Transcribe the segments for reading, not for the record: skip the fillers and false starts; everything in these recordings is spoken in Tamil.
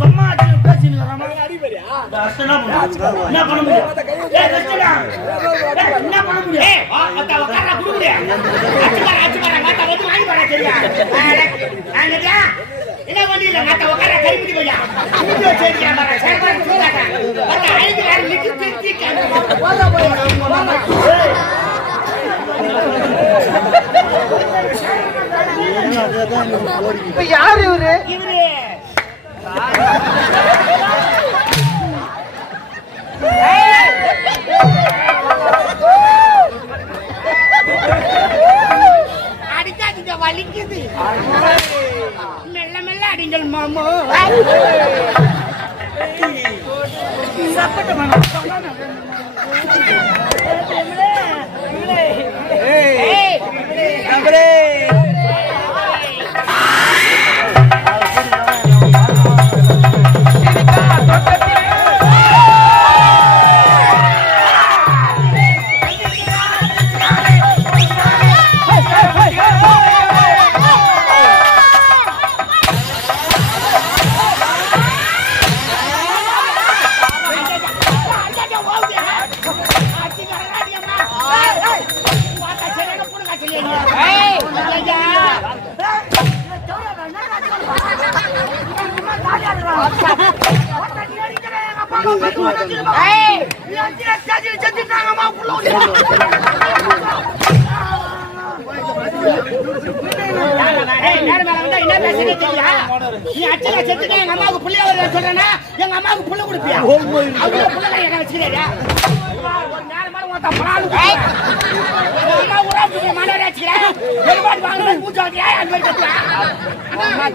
சும்மா பேசின்னு என்ன பண்ண முடியும்? என்ன பண்ண முடியும்? என்ன பண்ணில மத்த உட்கார கைப்பிடி போயா வீடியோ செய்யா மர சேவன் சொல்றாங்க மத்த ஐந்து நேரம் நிக்கு திருத்தி போடா போய் இப்ப யார் இவரு அடிக்காதீங்க வலிக்குது மெல்ல மெல்ல அடிங்கள் மாமோ சப்பட்ட மன எங்க அம்மாவுக்கு புள்ளைய சொல்றேன்னா எங்க அம்மாவுக்கு புள்ள கொடுப்பியா வச்சுக்கிறேன்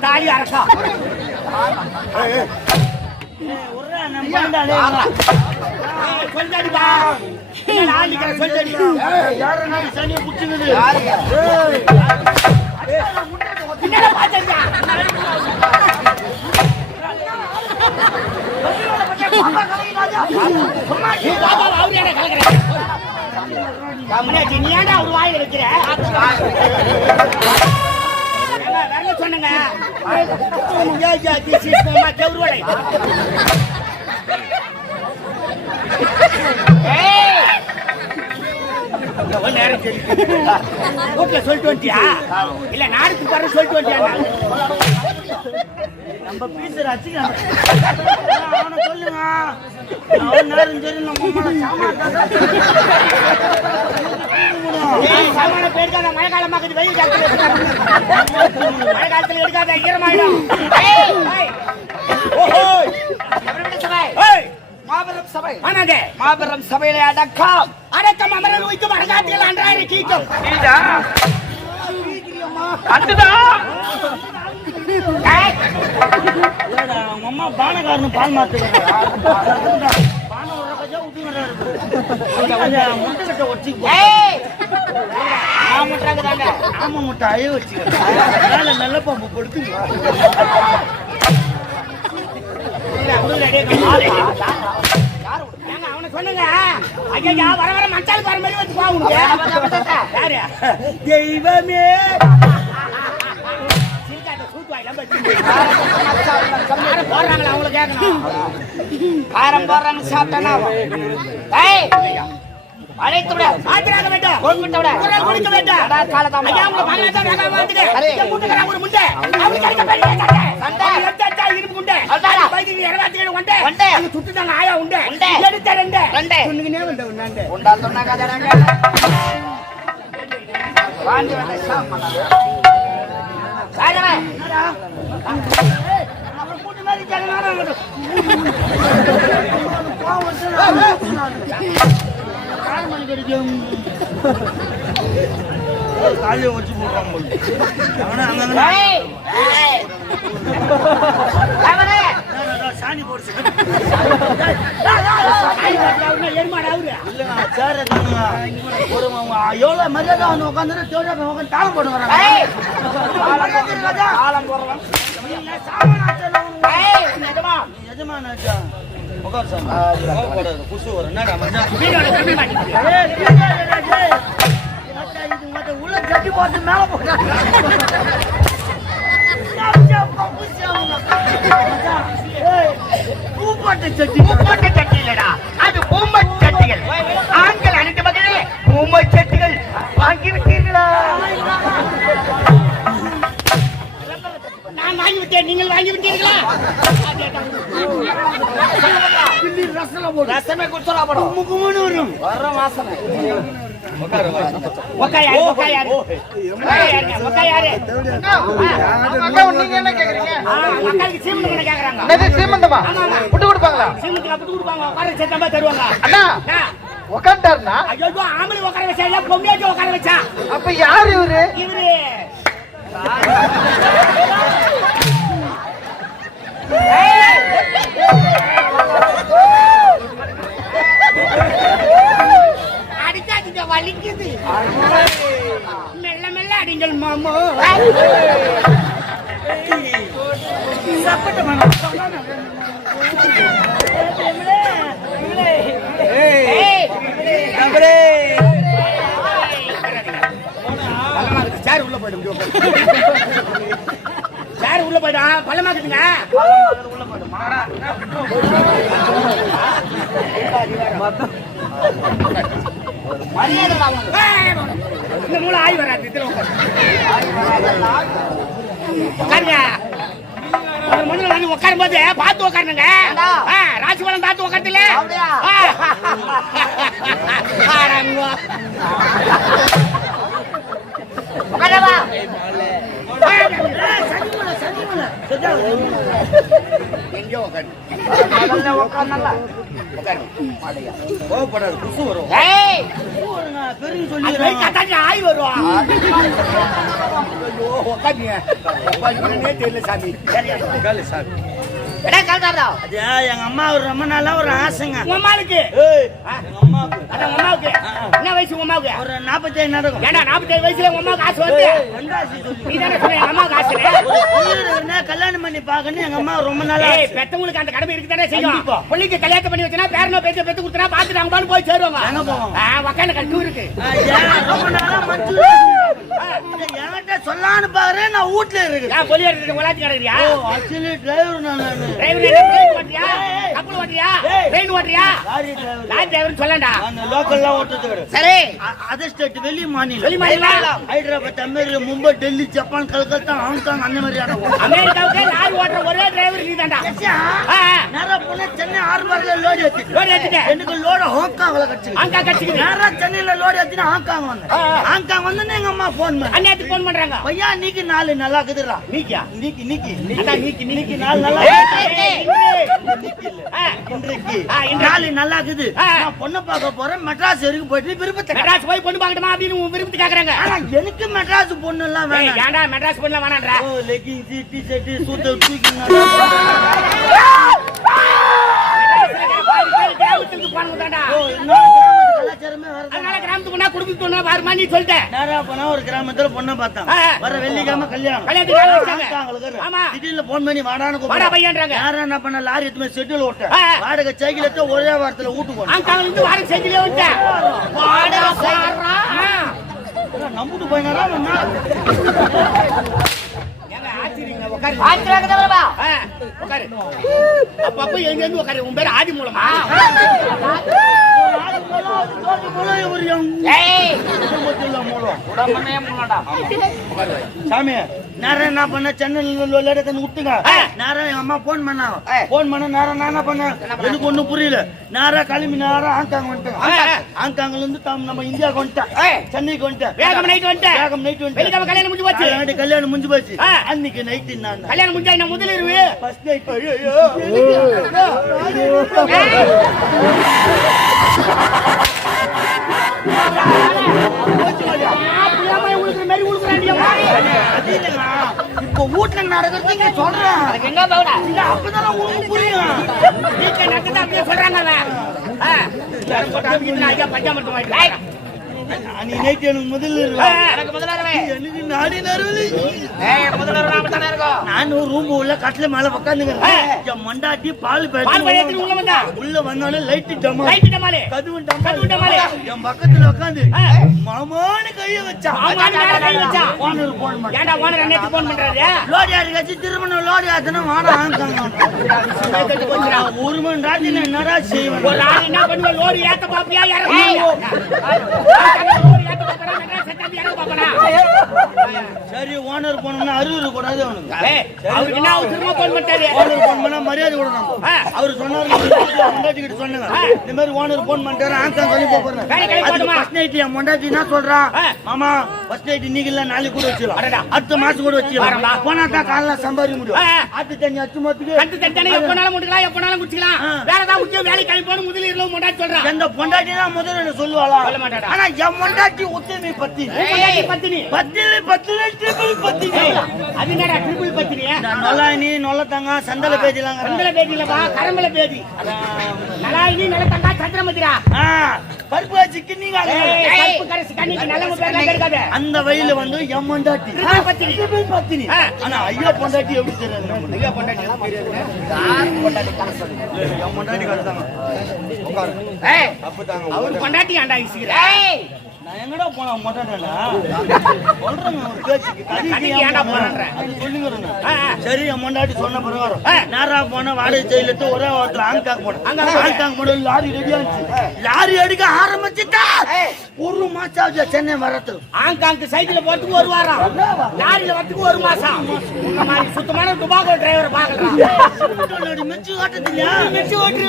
தாலி அரசா சொல்லிப்பா சொல்லி சனியை புடிச்சுது நீ ஏன்டா ஒரு வாயில வைக்கிற சொன்னங்க வீட்டுல சொல்லிட்டு வந்துட்டியா இல்ல நாடுக்கு பாரு சொல்லிட்டு வந்துட்டியா நம்ம பீசர் அச்சுக்க சொல்லுங்க நேரம் சரி சாமான போயிருக்காங்க மழை காலமாக்குது வெயில் காலத்துல மழை காலத்துல எடுக்காத ஈரமாயிடும் மாபெரும் சபை ஆனாங்க மாபெரும் சபையில அடக்கம் அடக்கம் அமரன் வைக்கும் அடங்காட்டிகள் அன்றாயிரம் கீக்கும் அம்மா பானகாரன் பால் முட்டை அழைய வச்சு நல்ல பாம்பு கொடுத்து அவனை சொன்னுங்க ஐயா வர வர மச்சால் பாரு மாதிரி வந்து பாவுங்க யாரு தெய்வமே போடுறாங்களா அவங்கள கேட்கணும் காரம் போடுறாங்க சாப்பிட்டா அழைத்து விட ஆத்திராக வேண்டாம் கொண்டு விட குரல் குடிக்க வேண்டாம் காலதாம ஐயா உங்க மகனே வேக வந்துங்க இந்த முட்டகற ஒரு முட்டை அவங்க கடிக்க பெரிய சண்டை சண்டை எட்டா இருப்பு முட்டை அதாடா பைக்கு 27 உண்டை உண்டை அது சுத்துதாங்க ஆயா உண்டை எடுத்த ரெண்டு ரெண்டு சொன்னீங்கனே உண்டை உண்டா சொன்னா கதறாங்க வாண்டி வந்து சாப்பிடுறாங்க சாயமே என்னடா நம்ம கூட்டி மாதிரி ஜனநாயகம் காலையை வச்சு போடுறாங்க சாணி போடுச்சு எவ்வளவு மரியாதை வந்து உட்காந்து தாளம் போட்டு வராங்க தாளம் போடுறான் எஜமானாச்சா உள்ள ஜட்டி போட்டு மேல போட்டாங்க பூமட்ட சட்டி இல்லடா, அது பூம சட்டிகள். ஆண்கள் அனைத்து மக்களே பூம சட்டிகள் வாங்கி விட்டீர்களா? நான் வாங்கி விட்டேன், நீங்கள் வாங்கி விட்டீர்களா? ரசமே குடிச்சா போடும், முகமுன்னு வரும், வர வாசனை. சீமந்தமா புட்டு கொடுப்பாங்களா? உட்காந்துட்டாருனா ஆம்பளை உட்கார வச்சா பொம்மையாச்சும் உட்கார வச்சா. அப்ப யாரு இவரு? இவரு அடிக்காதீங்க, வலிக்குது. மெல்ல மெல்ல அடிங்கள் மாமோ. சப்பட்ட மனம் சேர் உள்ள போயிடும், சேர் உள்ள போயிடும், பள்ளமாக்குதுங்க. உள்ள போயிடும் இந்த மூளை ஆய் வராது. இதுல உட்காரும் போது பார்த்து உட்காருங்க. ராசி பலன் பார்த்து உட்காரத்துல எங்கயோ கோவப்படாது, குசு வரும். ஆய் வரும். தெரியல சாமி. எங்க அம்மா ஒரு ரொம்ப நாளா ஒரு ஆசைங்க. உங்க அம்மாவுக்கு என்ன வயசு? உங்க அம்மாவுக்கு ஒரு 45 நடக்கும். ஏன்னா 45 வயசுல உங்க அம்மாவுக்கு ஆசை வந்து நீ தானே சொன்ன அம்மாவுக்கு ஆசை கல்யாணம் பண்ணி பாக்கணும். எங்க அம்மா ரொம்ப நாளா பெத்தவங்களுக்கு அந்த கடமை இருக்குதானே செய்யும். பிள்ளைக்கு கல்யாணம் பண்ணி வச்சா பேரனோ பேச்சு பெத்து கொடுத்தா பாத்துட்டு அவங்க போய் சேருவாங்க. உக்காந்து கட்டு இருக்கு ரொம்ப நாளா என்கிட்ட சொல்லான்னு பாக்குறேன். நான் வீட்டுல இருக்கேன். பொலியாரு வளாத்தி கிடக்குறியா? டிரைவர் நான் ஓட்டுறியா? கப்பல் ஓட்டுறியா? ட்ரெயின் ஓட்டுறியா? லாரி டிரைவர் சொல்லண்டா. லோக்கல்லாம் ஓட்டுறது சரி. அதர் ஸ்டேட் வெளி மாநிலம். வெளி மாநிலம் Hyderabad, America, Mumbai, Delhi, Japan, Calcutta, Hong Kong அந்த மாதிரியான அமெரிக்காவுக்கு லாரி ஓட்டுற ஒரே டிரைவர் நீ தான்டா. நேரா போனா சென்னை ஹார்பர்ல லோடு ஏத்திட்டேன். எனக்கு லோடு ஹாங்காங்ல கட்சி. ஹாங்காங் கட்சிக்கு நேரா சென்னையில லோடு ஏத்தினா ஹாங்காங் வந்தேன். ஹாங்காங் வந்து எங்க அம்மா போன் பண்ணி அன்னைக்கு போன் பண்றாங்க. பையா நீக்கு 4 நல்லா இருக்குதுடா. நீக்கியா? நீக்கி அட நீக்கி 4 நல்லா இன்றைக்கு 4 நல்லா இருக்குது. நான் பொண்ணு பார்க்க போறேன். மெட்ராஸ் வரைக்கும் போயிட்டு விருப்பத்தை மெட்ராஸ் போய் பொண்ணு பார்க்கணுமா அப்படின்னு விருப்பத்தை கேக்குறாங்க. ஆனா எனக்கு மெட்ராஸ் பொண்ணு எல்லாம் வேண்டாம். ஏன்டா மெட்ராஸ் பொண்ணு வேணாம்ன்றா? லெகின்ஸ், டி-ஷர்ட், சூட் தூக்கி ஒரு கிராமத்துல பொண்ணை பார்த்தான். வர வெள்ளிக்கிழமை கல்யாணம். திடீர்னு போன் பண்ணி வாடான்னு கூப்பிடுறாங்க. யாரும் என்ன பண்ண லாரி எடுத்து செட்டில் ஓட்ட வாடகை சைக்கிள் எடுத்து ஒரே வாரத்துல வீட்டு போனோம். வாடகை சைக்கிளே ஓட்ட நம்பிட்டு போயினாரா? அப்பப்ப எங்க உட்காரு. உன் பேர் ஆதி மூலமா? சாமி நேரம் என்ன பண்ண சென்னையில விட்டுங்க. நேரம் எங்க அம்மா போன் பண்ணாங்க. போன் பண்ண நேரம் நான் என்ன பண்ணேன் எனக்கு ஒண்ணும் புரியல. நேரம் கிளம்பி நேரம் ஹாங்காங் வந்துட்டேன். ஹாங்காங்ல இருந்து நம்ம இந்தியாவுக்கு வந்துட்டேன். சென்னைக்கு வந்துட்டேன். வேகம் நைட் வந்துட்டேன். கல்யாணம் முடிஞ்சு போச்சு. கல்யாணம் முடிஞ்சு போச்சு. அன்னைக்கு நைட்டு நான் கல்யாணம் முடிஞ்சா என்ன முதல்ல இருவு ஃபர்ஸ்ட் நைட். இப்ப வீட்டுல நடக்கிறது சொல்றேன். அப்பதான் உங்களுக்கு புரியும். வீட்டுல நடக்கிறது அப்படியே சொல்றாங்க. பஞ்சாமர்த்தம் நீ நைட் எனக்கு முதல்ல எனக்கு முதல்ல எனக்கு நாடி நறுவலி முதல்ல நாம தானே இருக்கோம். நான் ரூம் உள்ள கட்டில மேல உட்காந்துக்கிறேன். என் மண்டாட்டி பால் உள்ள வந்தாலும் லைட் டமாலே என் பக்கத்துல உட்காந்து மாமான்னு கைய வச்சா ஓனர் போன் லோடி ஆடுக்காச்சு திருமணம் லோடி ஆச்சுன்னா வாடா ஒரு மணி ராத்திரி என்னடா செய்வேன். என்ன பண்ணுவ லோரி ஏத்த பாப்பியா சரி ஓனர் போனோம்னா 60 கூடாது அவனுக்கு. அவருக்கு என்ன அவசரமா போன் பண்ணிட்டாரு. ஓனர் போன் பண்ணா மரியாதை கொடுக்கணும். அவர் சொன்னாரு மொண்டாட்டி கிட்ட சொன்னாங்க இந்த மாதிரி ஓனர் போன் பண்ணிட்டாரு ஆங்காங் சொல்லி போறேன். ஃபர்ஸ்ட் நைட் என் மொண்டாட்டி என்ன சொல்றா மாமா ஃபர்ஸ்ட் நைட் இன்னைக்கு இல்ல நாளைக்கு கூட வச்சிடலாம் அடுத்த மாசம் கூட வச்சிடலாம் போனா தான் காலைல சம்பாதிக்க முடியும். அது தண்ணி அச்சு மொத்துக்கு கண்டு தண்ணி எப்பனாலும் முடிக்கலாம் எப்பனாலும் குடிக்கலாம். வேற ஏதாவது முக்கியம் வேலை கிளம்பி போன முதல்ல இருந்த மொண்டாட்டி சொல்றா. எந்த பொண்டாட்டி தான் முதல்ல சொல்லுவாளா சொல்ல மாட்டாடா. ஆனா என் மொண்டாட்டி உத்தமி பத்தி பத்தினி ட்ரிபிள் பத்தினி அது என்னடா ட்ரிபிள் பத்தினி நொலாயினி நொல்லத்தங்க சந்தல பேதிலாம் சந்தல பேதிலப்பா கரம்பல பேதி நலாயினி நலத்தங்க சந்திரமதிரா பருப்பு வச்சு கிண்ணிங்க பருப்பு கரைசி கண்ணிக்கு நல்ல பேர்ல கேட்காத. அந்த வயல்ல வந்து என் பொண்டாட்டி ட்ரிபிள் பத்தினி. ஆனா ஐயா பொண்டாட்டி எப்படி தெரியாது. ஐயா பொண்டாட்டி யார் பொண்டாட்டி கரை சொல்லு. என் பொண்டாட்டி கரெக்டாங்க உட்காரு. அப்பதாங்க அவர் பொண்டாட்டி ஆண்டா இசிக்கிற. நான் எங்கடா போனா மொட்டாடா சொல்றேன் ஒரு பேச்சுக்கு கதிக்கு ஏன்டா போறன்ற சொல்லுங்கறேன். சரி அம்மாண்டாட்டி சொன்ன பிரகாரம் நேரா போன வாடகை ஜெயிலத்து ஒரே ஓட்டல ஆங்காங் போன ஆங்காங் போன லாரி ரெடி ஆச்சு. லாரி அடிக்க ஆரம்பிச்சிட்டா ஒரு மாசம் ஆச்சு சென்னை வரது. ஆங்காங்க்கு சைக்கிள் போறதுக்கு ஒரு வாரம் லாரியில வரதுக்கு ஒரு மாசம். இந்த மாதிரி சுத்தமான டுபாகோ டிரைவர் பாக்கலாம் மிச்சு ஓட்டத்தில்லையா மிச்சு ஓட்டு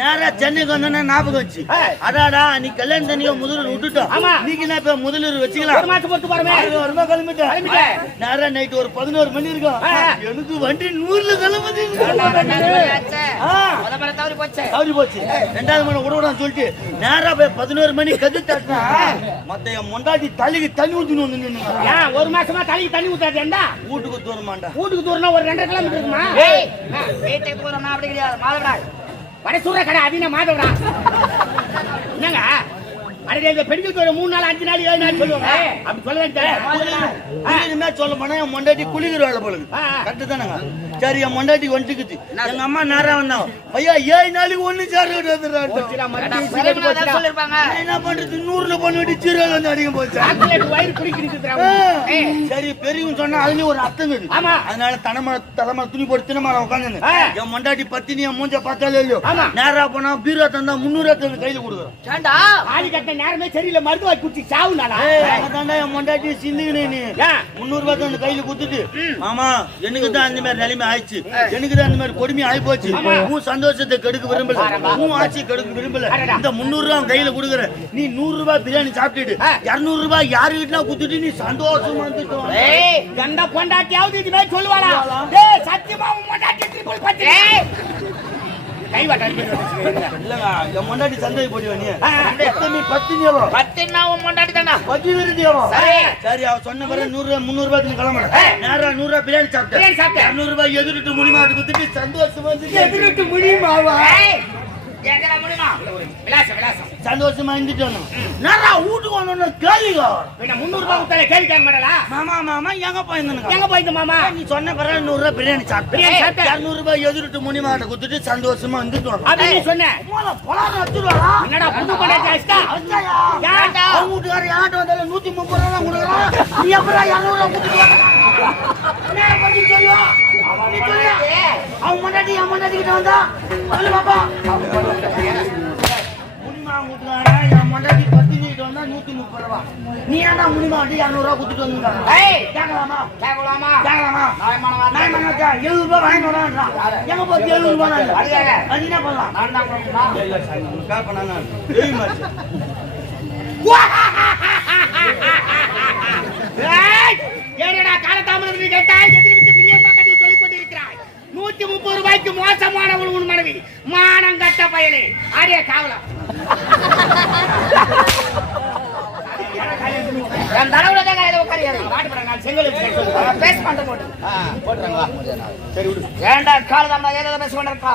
நேரா சென்னைக்கு வந்தோன்னா ஞாபகம் வச்சு அடாடா நீ கல்யாணம் தண்ணியோ முதல்ல விட்டுட்டோம். நீங்க என்ன இப்ப முதலீடு வச்சுக்கலாம். ஒரு மாசம் போட்டு பாருங்க வருமா கிளம்பிட்டேன். நேரா நைட் ஒரு 11 மணி இருக்கும். எனக்கு வண்டி 100ல கிளம்புது. தவறி போச்சு. ரெண்டாவது மணி விடக்கூடாதுன்னு சொல்லிட்டு நேரா போய் 11 மணி கது தட்டினா மத்த என் மொண்டாட்டி தலைக்கு தண்ணி ஊத்தின்னு வந்து நின்னுங்க. ஒரு மாசமா தலைக்கு தண்ணி ஊத்தாது ஏண்டா வீட்டுக்கு தூரமாண்டா. வீட்டுக்கு தூரம்னா ஒரு 2 கிலோமீட்டர் இருக்குமா. வீட்டுக்கு போறோம்னா அப்படி கிடையாது மாதவிடா வட சூற கடை அதின மாதவிடா என்னங்க அடே இந்த பெண்கள் ஒரு 3 நாள் 5 நாள் 7 நாள் சொல்லுவாங்க. அப்படி சொல்லுவேன் இனிமே சொல்ல போனா என் மொண்டாட்டி குளிக்கிற வேலை போலுது கரெக்டு தானங்க. சரி என் மொண்டாட்டி வந்துக்குது. எங்க அம்மா நேரா வந்தாங்க ஐயா 7 நாளைக்கு ஒண்ணு சார் சொல்லிருப்பாங்க என்ன பண்றது 100ல பண்ணி விட்டு சீரல் வந்து அடிக்க போச்சு. வயிறு குடிக்கிறது. சரி பெரியவங்க சொன்னா அதுலயும் ஒரு அர்த்தம் இருக்கு. அதனால தலைமை துணி போட்டு தினமா உட்காந்து என் மொண்டாட்டி பத்தினி என் மூஞ்ச பார்த்தாலே இல்லையோ நேரா போனா பீரோ தந்தா 300 தந்து கையில கொடுக்குறோம். நேரமே சரியில்லை மருந்து வாங்கி குடிச்சு சாவுனாடா. என் மொண்டாட்டி சிந்துகினே நீ 300 தந்து கையில குடுத்துட்டு மாமா எனக்கு தான் அந்த மாதிரி நிலைமை ஆயிடுச்சு எனக்கு தான் அந்த மாதிரி கொடுமை ஆகி போச்சு உன் சந்தோஷத்தை கெடுக்க விரும்பல உன் ஆட்சி கெடுக்க விரும்பல இந்த 300 ரூபாய் கையில கொடுக்குற நீ 100 ரூபாய் பிரியாணி சாப்பிட்டுட்டு 200 ரூபாய் யாருக்கிட்ட குடுத்துட்டு நீ சந்தோஷமா இருந்துட்டு எந்த பொண்டாட்டியாவது இதுவே சொல்லுவாளா சத்தியமா பொண்டாட்டி ட்ரிபிள் பத்தி கை வாட்டாடி இல்லங்க என் மொண்டாட்டி சந்தை போடுவ நீ பத்தினா உன் மொண்டாட்டி தானா பத்தி விருதியோ சரி அவ சொன்ன பிறகு 100 300 ரூபாய்க்கு கிளம்புற நேரா 100 ரூபாய் பிரியாணி சாப்பிட்டேன் 200 ரூபாய் எதிரிட்டு முடிமாட்டு குத்துட்டு சந்தோஷமா இருந்து எதிரிட்டு முடிமாவா எங்கடா முடியுமா விலாசம் விலாசம் சந்தோஷமா இருந்துட்டோம். நேரா வீட்டுக்கு வந்தோன்னு கேள்விங்க பின்ன 300 ரூபாய் கொடுத்தாலே கேள்வி கேட்க மாட்டலா. மாமா எங்க போயிருந்தீங்க எங்க போயிட்டு மாமா நீ சொன்ன பிறகு 100 ரூபாய் பிரியாணி சாப்பிட்டேன் 200 ரூபாய் எதிரிட்டு முடிமாட்ட குத்துட்டு சந்தோஷமா இருந்துட்டோம். அது நீ சொன்ன பொலாரம் வச்சிருவாரா என்னடா புது பொண்டாட்டி ஆஸ்டா யாரா அவங்க வீட்டுக்கார யார்ட்ட வந்தாலும் 130 ரூபாய் கொடுக்குறான். நீ எப்படா 200 ரூபாய் கொடுத்துட்டு என்ன பண்ணி சொல்லுவா நீ சொல்லுயா அவன் மண்டாட்டி என் மண்டாட்டி கிட்ட வந்தா சொல்லு பாப்பா முனிமா வீட்டுக்கார என் மண்டாட்டி பத்தினிட்டு வந்தா 130 ரூபாய் நீ ஏன்னா முனிமா 200 ரூபாய் கொடுத்துட்டு வந்துருக்காங்க. கேட்கலாமா நான் 70 ரூபாய் வாங்கிட்டு வரான்றான். எங்க போச்சு 70 ரூபாய் அது என்ன பண்ணலாம் நான் தான் ஏடா காலதாமதம் கேட்டால் எதிர்விட்டு மில்லியம்மா கதை சொல்லிக் கொண்டிருக்கிறாய். 130 ரூபாய்க்கு மோசமானவள் உன் மனைவி மானம் கட்ட பயலே அடே காவலம் என் தடவுல தான் கையில உட்காரியாது பாட்டு படங்க செங்கல் பேஸ் பண்ண போட்டு போடுறாங்க சரி விடு ஏண்டா காலதாமதம் ஏதோ பேச கொண்டிருக்கா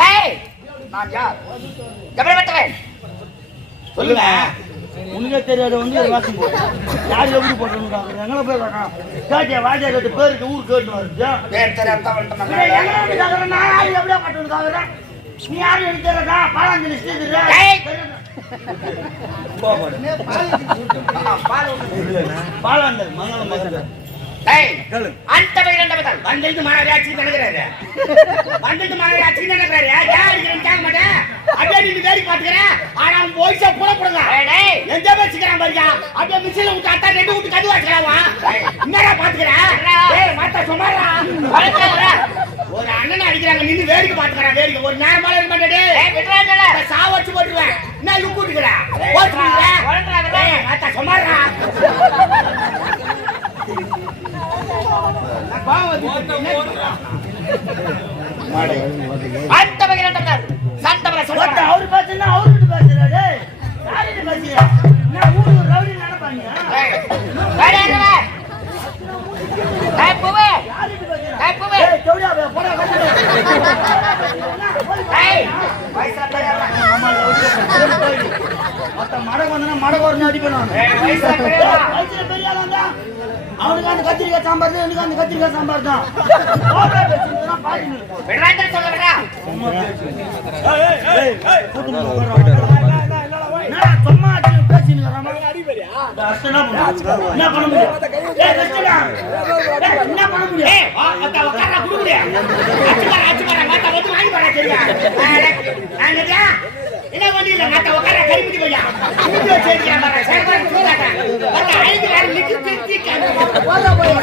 டேய் நான் யார் எப்படி வெட்டவேன் சொல்லுங்க உனக்கே தெரியாத வந்து வாசம் போட்டு யார் எப்படி போட்டுருக்காங்க எங்களை போய் காட்டா கேட்டியா வாஜா கேட்டு பேருக்கு ஊர் கேட்டு வருது பேர் தெரியாத நான் எப்படியா கட்டுறதுக்காக நீ யாரும் எனக்கு தெரியறதா பாலாஞ்சலி ஸ்ரீதர் பாலாந்தல் மங்களம் மகன் அந்த பையன் வந்துட்டு மாநகராட்சி நடக்கிறாரு வந்துட்டு மாநகராட்சி நடக்கிறாரு ஏன் அடிக்கிறேன்னு கேட்க மாட்டேன் அப்படியே நீங்க வேடிக்கை பாத்துக்கிறேன் ஆனா அவன் போய்ஸா போடுங்க எந்த வச்சுக்கிறான் பாருங்க அப்படியே மிஷின்ல விட்டு அத்தா ரெண்டு விட்டு கது வச்சுக்கிறாவா என்னடா பாத்துக்கிறேன் மாத்தா சும்மாடா ஒரு அண்ணன் அடிக்கிறாங்க நின்று வேடிக்கை பாத்துக்கிறான் வேடிக்கை ஒரு நேரமால இருக்க மாட்டேன் சா வச்சு போட்டுருவேன் என்ன லுக்கு விட்டுக்கிறேன் மாத்தா சும்மாடா அவரு பாத்தீங்கன்னா அவர்கிட்ட பேசுறாரு யார்கிட்ட பேசுறா நான் ஊரு ரவுடி நினைப்பாங்க மடகோர்னு அடிக்கணும் பெரிய ஆளா அவனுக்கு அந்த கத்திரிக்காய் சாம்பார் தான் எனக்கு அந்த கத்திரிக்காய் சாம்பார் தான் சும்மா பேசின்னு என்ன பண்ண முடியும் என்ன பண்ண முடியும் என்ன பண்ணில மத்த உட்கார கைப்பிடி போயா வீடியோ சேஞ்சியா சேகர் சூடாடா மத்த ஐந்து நேரம் நிக்கு திக்கி போற போய்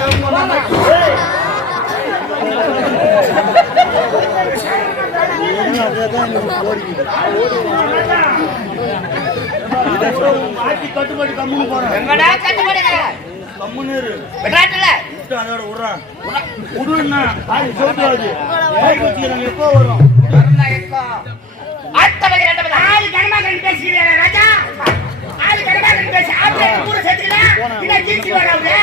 மாட்டி கட்டுப்பாடு கம்முன்னு போறேன் எங்கடா கட்டுப்பாடுங்க கம்முன்னு இரு விடாட்டல விட்டு அதோட விடுறான் விடுன்னா அது சொல்றாது கைக்கு வச்சுக்கிறாங்க எப்போ வரும் வரனா எக்கோ அத்த பையன் ரெண்டு பையன் ஆளு கனமாகன் பேசிக்கிறீங்க ராஜா ஆளு கனமாகன் பேசி ஆப்ரே கூட செத்துறா இத ஜீச்சி வராவுது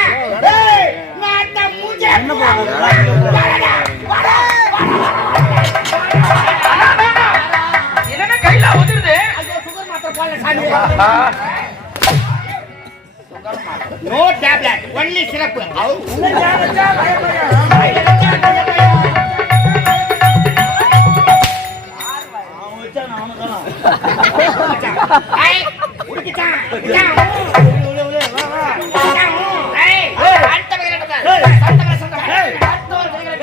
ஏய் நான் தான் மூஞ்சே என்ன போறா வாடா என்ன கையில ஒதிருது ஐயோ சுகர் மாத்திரை போல சாமி நோ டேப்லெட் ஒன்லி சிரப் அவ் ஐய் உடுக்கிட்டா ஏய் அந்த பையன் ரெண்டு பையன் சண்டை சண்டை அத்தோர் பையன்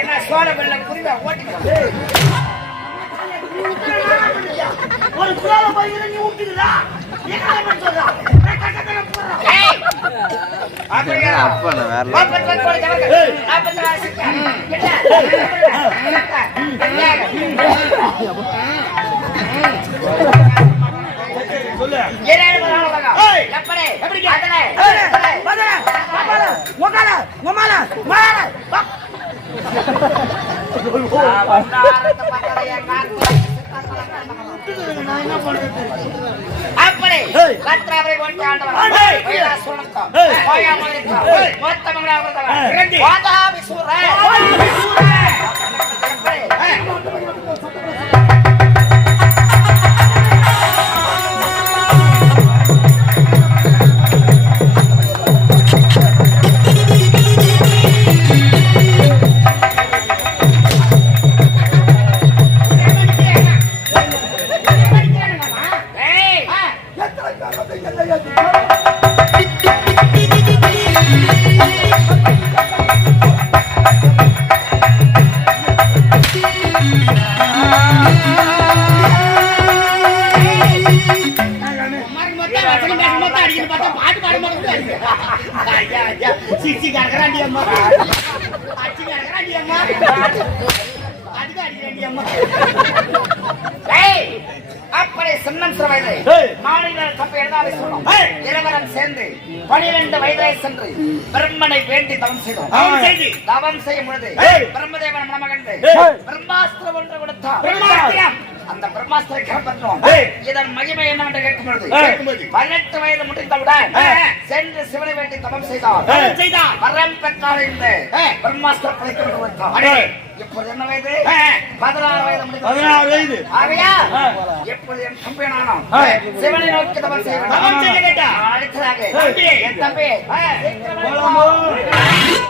என்ன சோட வெள்ள புரியுதா ஓட்டிக்க ஒரு குலால பையனை நீ ஊட்டிடுடா என்ன சொல்றா நான் கட்டக்கற போறேன் ஏய் அப்படியே அப்பன வேற பாப்பட் போடு ஜவக்க அப்பன வாசிக்க சொல்லு ஏறே வரலாம் ஏய் எப்படே எப்படி அதனே பதல பாப்பால ஒகால ஒமால மால வந்தாரத்த பக்கலையா நான் என்ன பண்றது அப்படி கத்ராபரை கொண்டு ஆண்டவன் வைரா சொன்னதா போயாமலிக்கா மொத்தமங்கடா வரதா வாதா விசுரே அப்படி சின்னம் சிறுவயது மாநில தப்பை எழுதாவை சொன்னோம் இருவரும் சேர்ந்து 12 வயதை சென்று பிரம்மனை வேண்டி தவம் செய்தோம் தவம் செய்யும் பொழுது பிரம்மதேவன் மனமகண்டு பிரம்மாஸ்திரம் ஒன்று கொடுத்தார் அந்த அந்த பிரம்மாஸ்திர கைப்பற்றணும். ஏய். இதன் மகிமை என்னவென்று கேட்கும்பொழுது கேட்கும்போது 18 வயது முடிந்தவுடன் சென்று சிவனை வேண்டி தபம் செய்தார். தவம் செய்தான். வரம் பெற்றால் இந்த பிரம்மாஸ்திரம் படைத்து விட்டார். அடே. இப்போது என்ன வயது? 16 வயது முடிந்தது. 16 வயது. ஆகையா எப்பொழுது என் தம்பி நானும் சிவனை நோக்கி தபம் செய்ய தவம் செய்ய கேட்டா. அடுத்ததாக தம்பி. என் தம்பி போலாமா?